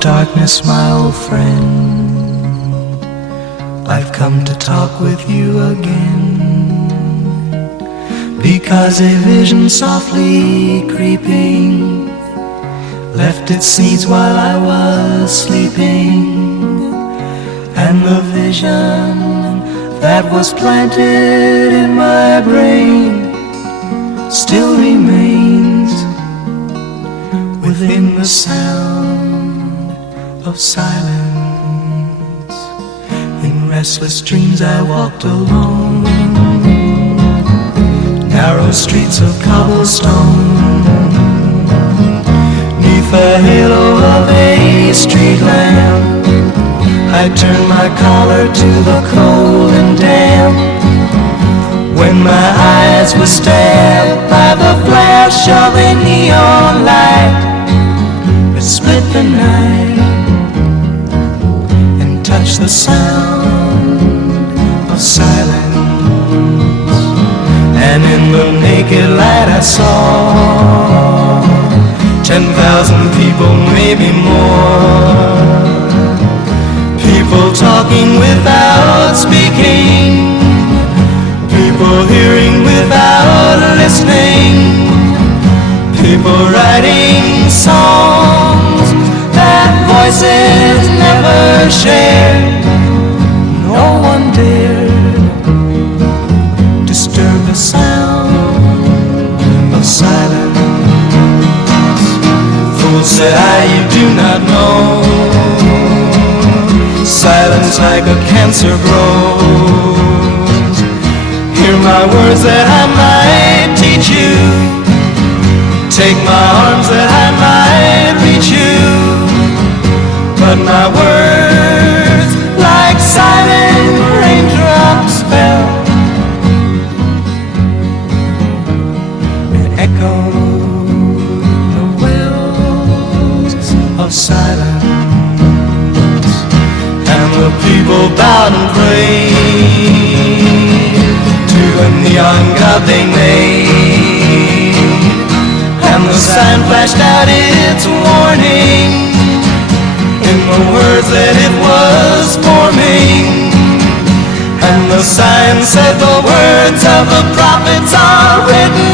Darkness, my old friend, I've come to talk with you again, because a vision softly creeping left its seeds while I was sleeping, and the vision that was planted in my brain still remains within the sound of silence. In restless dreams I walked alone, narrow streets of cobblestone, neath the halo of a street lamp. I turned my collar to the cold and damp, when my eyes were stabbed by the flash of a neon light that split the night and touched the sound of silence. And in the naked light I saw 10,000 people, maybe more, people talking without speaking, people hearing without listening, people writing songs that voices never shared. No one dared disturb the sound of silence. Fool, said I, you do not know, silence like a cancer grows. Hear my words that I might teach you, take my arms that I might reach you, but my words like silent raindrops fell and echoed the wells of silence. And the people bowed and prayed to the neon god they made, and the sign flashed out its warning in the words that it was forming. And the sign said the words of the prophets are written